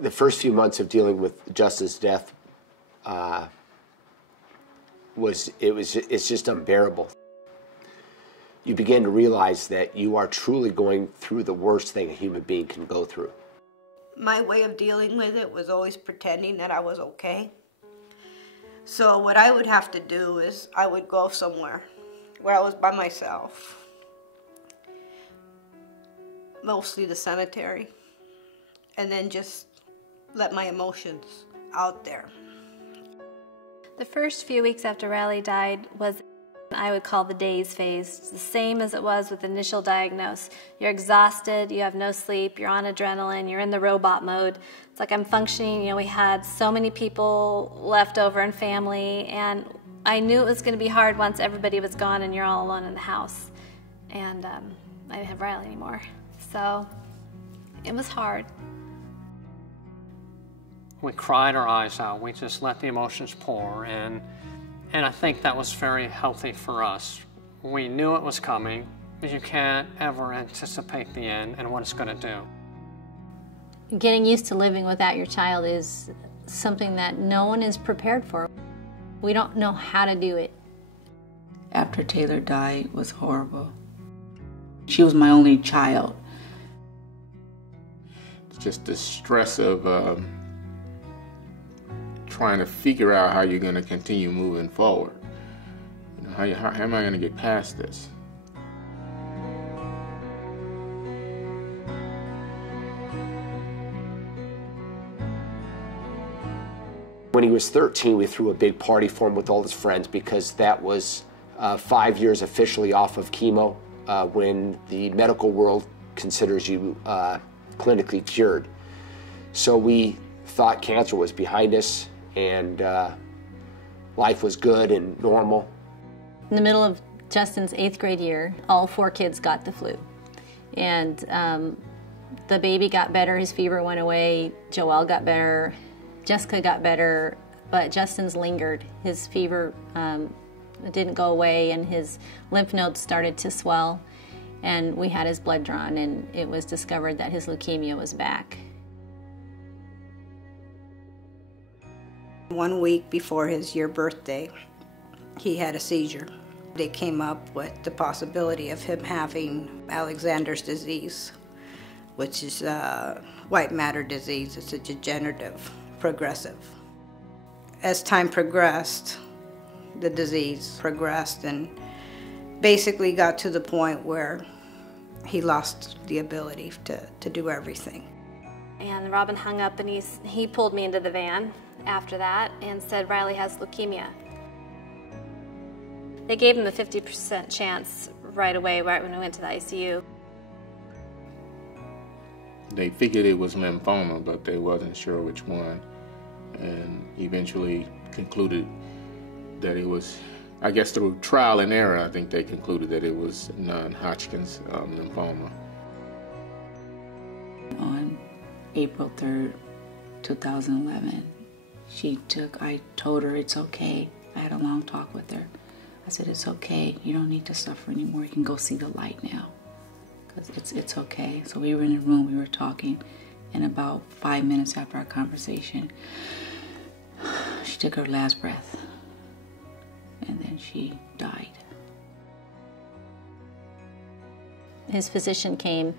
The first few months of dealing with Justin's death it's just unbearable. You begin to realize that you are truly going through the worst thing a human being can go through. My way of dealing with it was always pretending that I was okay. So what I would have to do is I would go somewhere where I was by myself, mostly the cemetery, and then just let my emotions out there. The first few weeks after Riley died was, I would call, the daze phase. It's the same as it was with the initial diagnosis. You're exhausted, you have no sleep, you're on adrenaline, you're in the robot mode. It's like I'm functioning, we had so many people left over in family, and I knew it was going to be hard once everybody was gone and you're all alone in the house. And I didn't have Riley anymore. So it was hard. We cried our eyes out. We just let the emotions pour, and I think that was very healthy for us. We knew it was coming, but you can't ever anticipate the end and what it's going to do. Getting used to living without your child is something that no one is prepared for. We don't know how to do it. After Taylor died was horrible. She was my only child. Just the stress of trying to figure out how you're going to continue moving forward. How am I going to get past this? When he was 13, we threw a big party for him with all his friends because that was 5 years officially off of chemo when the medical world considers you clinically cured. So we thought cancer was behind us and life was good and normal. In the middle of Justin's 8th grade year, all 4 kids got the flu. And the baby got better, his fever went away, Joelle got better, Jessica got better, but Justin's lingered. His fever didn't go away and his lymph nodes started to swell, and we had his blood drawn, and it was discovered that his leukemia was back. 1 week before his year birthday, he had a seizure. They came up with the possibility of him having Alexander's disease, which is white matter disease. It's a degenerative, progressive. As time progressed, the disease progressed and basically got to the point where he lost the ability to do everything. And Robin hung up and he pulled me into the van after that and said, Riley has leukemia. They gave him a 50% chance right away, right when we went to the ICU. They figured it was lymphoma, but they wasn't sure which one, and eventually concluded that it was, I guess through trial and error, I think they concluded that it was non-Hodgkin's lymphoma. On April 3rd, 2011, I told her it's okay. I had a long talk with her. I said, it's okay. You don't need to suffer anymore. You can go see the light now. Because it's okay. So we were in a room, we were talking, and about 5 minutes after our conversation, she took her last breath, and then she died. His physician came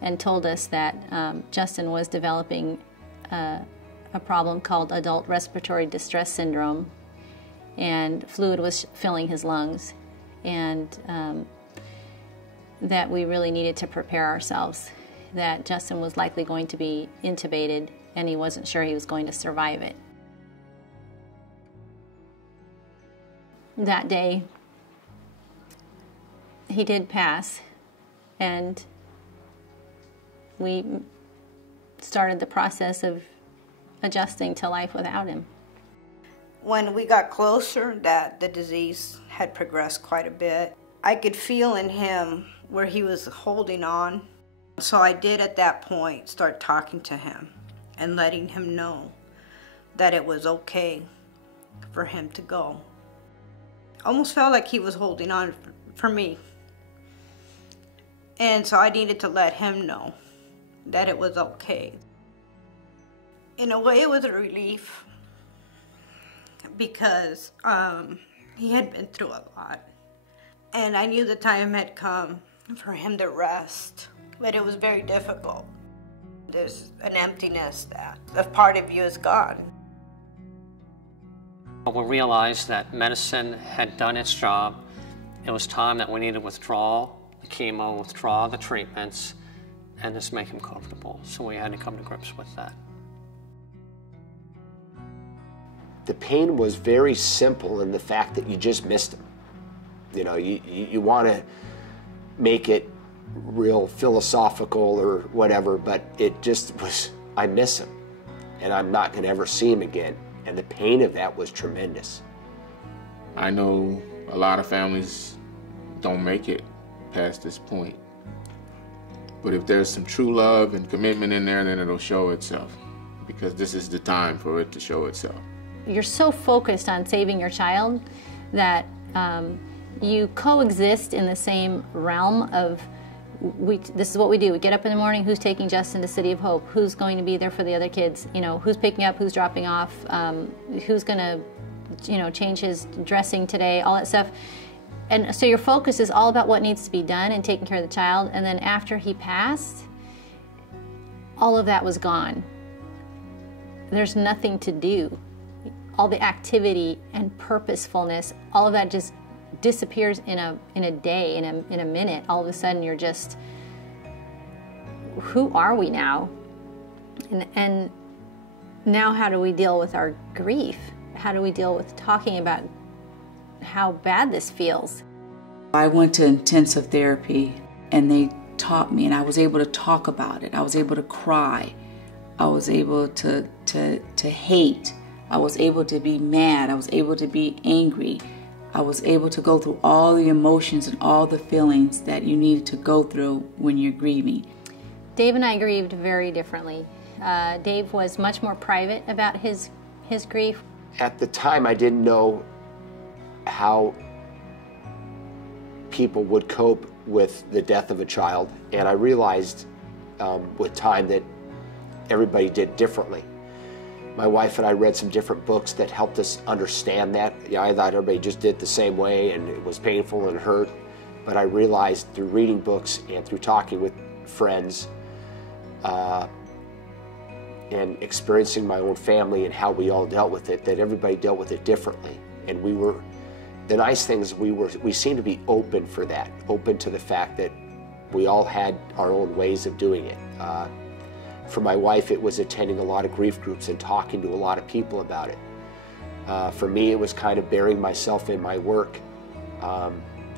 and told us that Justin was developing a problem called adult respiratory distress syndrome, and fluid was filling his lungs, and that we really needed to prepare ourselves, that Justin was likely going to be intubated and he wasn't sure he was going to survive it. That day, he did pass, and we started the process of adjusting to life without him. When we got closer, that the disease had progressed quite a bit, I could feel in him where he was holding on. So I did at that point start talking to him and letting him know that it was okay for him to go. Almost felt like he was holding on for me. And so I needed to let him know that it was okay. In a way, it was a relief because he had been through a lot. And I knew the time had come for him to rest, but it was very difficult. There's an emptiness that a part of you is gone. We realized that medicine had done its job. It was time that we needed to withdraw the chemo, withdraw the treatments, and just make him comfortable. So we had to come to grips with that. The pain was very simple in the fact that you just missed him. You know, you want to make it real philosophical or whatever, but it just was, I miss him, and I'm not going to ever see him again. And the pain of that was tremendous. I know a lot of families don't make it past this point. But if there's some true love and commitment in there, then it'll show itself, because this is the time for it to show itself. You're so focused on saving your child that you coexist in the same realm of, this is what we do. We get up in the morning, who's taking Justin to City of Hope? Who's going to be there for the other kids? You know, who's picking up, who's dropping off? Who's going to, you know, change his dressing today? All that stuff. And so your focus is all about what needs to be done and taking care of the child. And then after he passed, all of that was gone. There's nothing to do. All the activity and purposefulness, all of that just disappears in a day, in a minute. All of a sudden you're just, who are we now? And now how do we deal with our grief? How do we deal with talking about how bad this feels? I went to intensive therapy and they taught me, and I was able to talk about it. I was able to cry. I was able to hate. I was able to be mad. I was able to be angry. I was able to go through all the emotions and all the feelings that you need to go through when you're grieving. Dave and I grieved very differently. Dave was much more private about his grief. At the time, I didn't know how people would cope with the death of a child, and I realized with time that everybody did differently. My wife and I read some different books that helped us understand that. Yeah, I thought everybody just did the same way and it was painful and hurt, but I realized through reading books and through talking with friends and experiencing my own family and how we all dealt with it, that everybody dealt with it differently. And the nice thing is we seemed to be open for that, open to the fact that we all had our own ways of doing it. For my wife, it was attending a lot of grief groups and talking to a lot of people about it. For me, it was kind of burying myself in my work,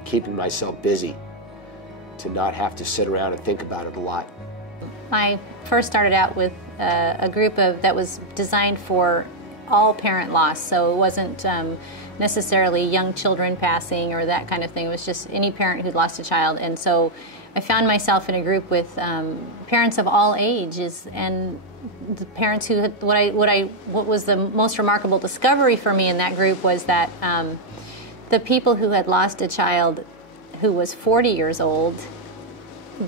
keeping myself busy to not have to sit around and think about it a lot. I first started out with a group that was designed for all parent loss, so it wasn't necessarily young children passing or that kind of thing. It was just any parent who'd lost a child. And so I found myself in a group with parents of all ages, and the parents who had, what was the most remarkable discovery for me in that group was that the people who had lost a child who was 40 years old,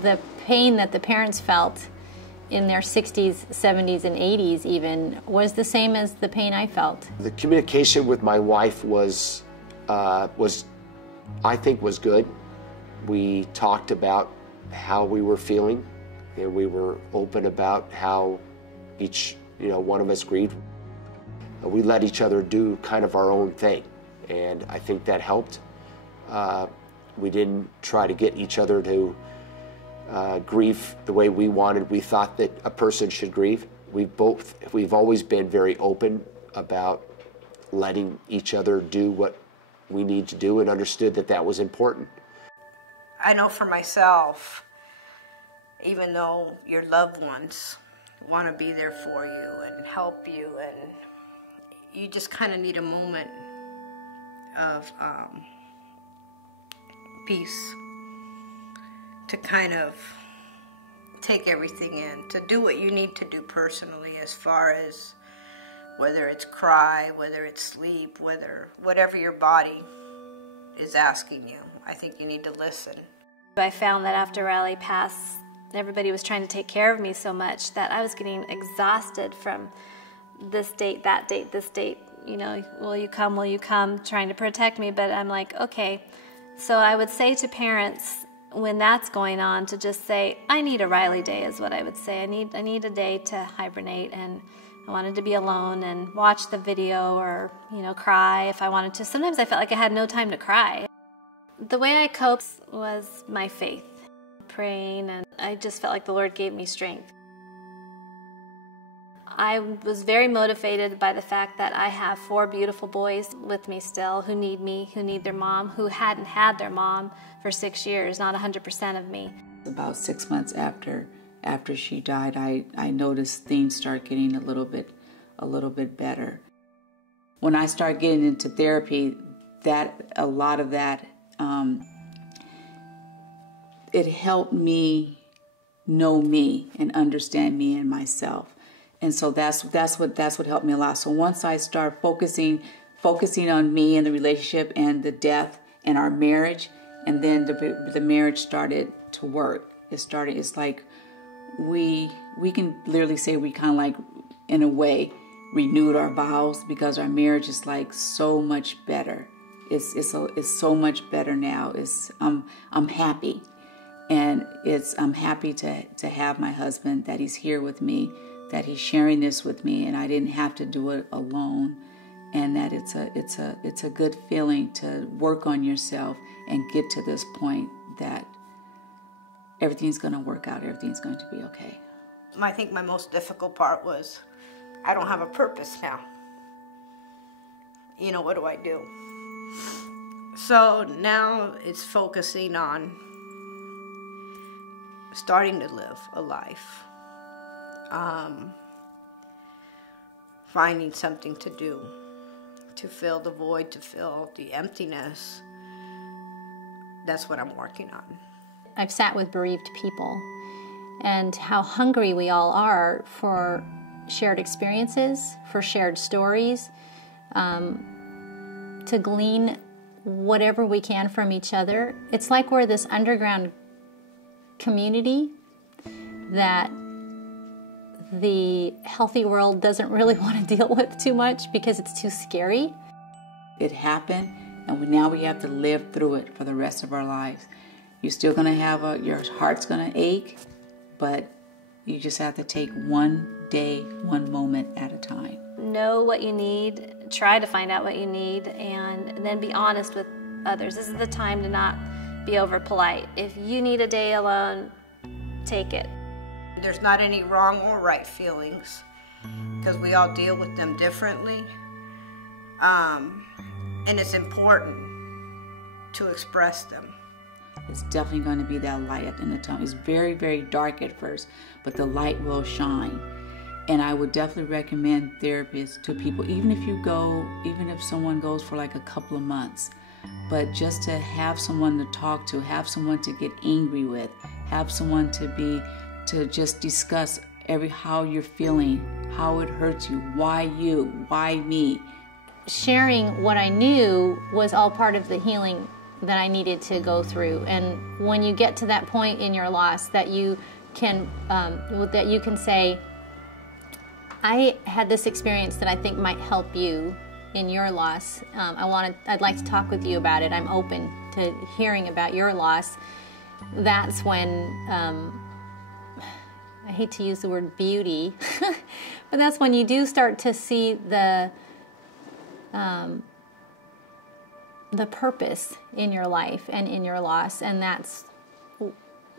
the pain that the parents felt in their 60s, 70s, and 80s even was the same as the pain I felt. The communication with my wife was I think was good. We talked about how we were feeling, and we were open about how each, one of us grieved. We let each other do kind of our own thing, and I think that helped. We didn't try to get each other to grieve the way we wanted. We thought that a person should grieve. We've always been very open about letting each other do what we need to do, and understood that that was important. I know for myself, even though your loved ones want to be there for you and help you, and you just kind of need a moment of peace to kind of take everything in, to do what you need to do personally, as far as whether it's cry, whether it's sleep, whatever your body is asking you. I think you need to listen. I found that after Riley passed, everybody was trying to take care of me so much that I was getting exhausted from this date, that date, this date, you know, will you come, trying to protect me. But I'm like, okay. So I would say to parents when that's going on to just say, I need a Riley day is what I would say. I need a day to hibernate, and I wanted to be alone and watch the video or, you know, cry if I wanted to. Sometimes I felt like I had no time to cry. The way I coped was my faith, praying, and I just felt like the Lord gave me strength. I was very motivated by the fact that I have 4 beautiful boys with me still who need me, who need their mom, who hadn't had their mom for 6 years, not 100% of me. About 6 months after she died, I noticed things start getting a little bit better. When I started getting into therapy, a lot of that, it helped me know me and understand me and myself. And so that's what helped me a lot. So once I started focusing on me and the relationship and the death and our marriage, and then the marriage started to work. It's like we can literally say we kind of like, in a way, renewed our vows, because our marriage is like so much better. It's so much better now. I'm happy, and I'm happy to have my husband, that he's here with me, that he's sharing this with me, and I didn't have to do it alone, and that it's a good feeling to work on yourself and get to this point that everything's going to work out, everything's going to be okay. I think my most difficult part was I don't have a purpose now. You know, what do I do? So now it's focusing on starting to live a life. Finding something to do, to fill the void, to fill the emptiness. That's what I'm working on. I've sat with bereaved people and how hungry we all are for shared experiences, for shared stories, to glean whatever we can from each other. It's like we're this underground community that the healthy world doesn't really want to deal with too much because it's too scary. It happened, and now we have to live through it for the rest of our lives. You're still going to have your heart's going to ache, but you just have to take one day, one moment at a time. Know what you need, try to find out what you need, and then be honest with others. This is the time to not be over polite. If you need a day alone, take it. There's not any wrong or right feelings, because we all deal with them differently. And it's important to express them. It's definitely going to be that light at the end of the tunnel. It's very, very dark at first, but the light will shine. And I would definitely recommend therapists to people, even if someone goes for like a couple of months, but just to have someone to talk to, have someone to get angry with, have someone to just discuss how you're feeling, how it hurts you, why me. Sharing what I knew was all part of the healing that I needed to go through. And when you get to that point in your loss that you can say, I had this experience that I think might help you in your loss. I'd like to talk with you about it. I'm open to hearing about your loss. That's when, I hate to use the word beauty, but that's when you do start to see the purpose in your life and in your loss, and that's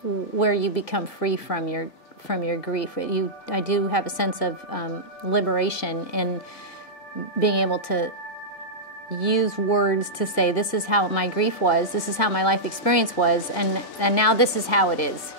where you become free from your grief. I do have a sense of liberation in being able to use words to say, this is how my grief was, this is how my life experience was, and now this is how it is.